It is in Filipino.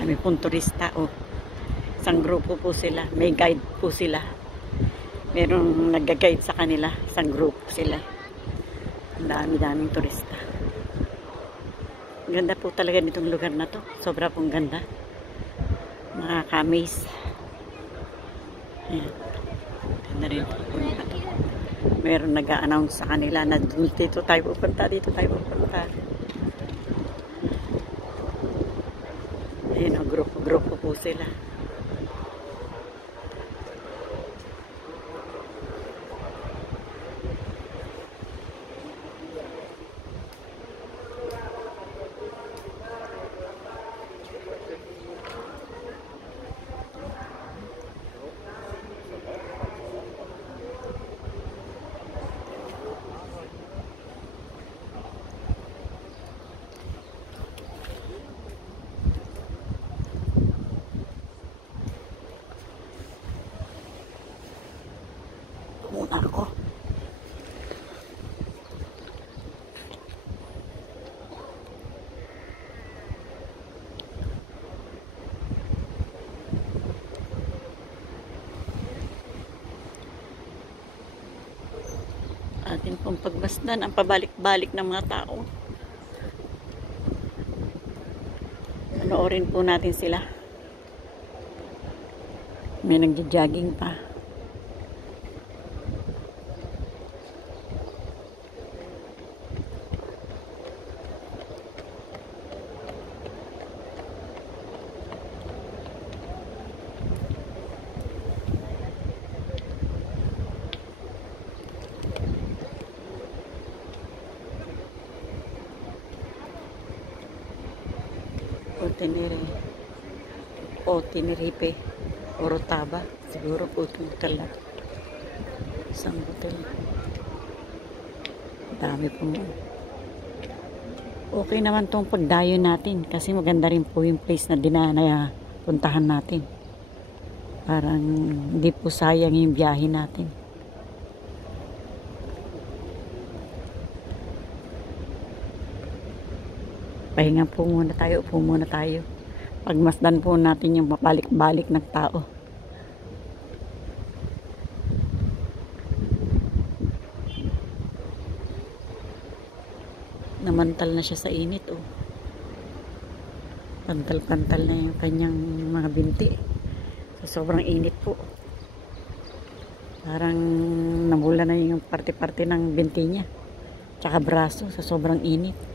Marami pong turista. Oh. Isang grupo po sila. May guide po sila. Merong nag-guide sa kanila. Isang grupo sila. Ang dami-daming turista. Ganda po talaga nitong lugar na to. Sobra pong ganda. Nakaka-amaze. Ayan. Ganda rin po na to. Meron nag-a-announce sa kanila na dito tayo pupunta, dito tayo pupunta. Ayan o, grupo po sila. Muna ako. Atin pong pagmasdan ang pabalik-balik ng mga tao. Panoorin po natin sila. May nagja-jogging pa. O Tenerife o Rotaba, siguro po itong hotel na ito. Isang hotel. Dami po mo. Okay naman itong pagdayo natin kasi maganda rin po yung place na puntahan natin. Parang hindi po sayang yung biyahe natin. Pahinga po muna tayo, upo muna tayo. Pagmasdan po natin yung mabalik-balik ng tao. Namantal na siya sa init, oh. Pantal-pantal na yung kanyang mga binti. So, sobrang init po. Parang namula na yung parte-parte ng binti niya. Tsaka braso sa sobrang init.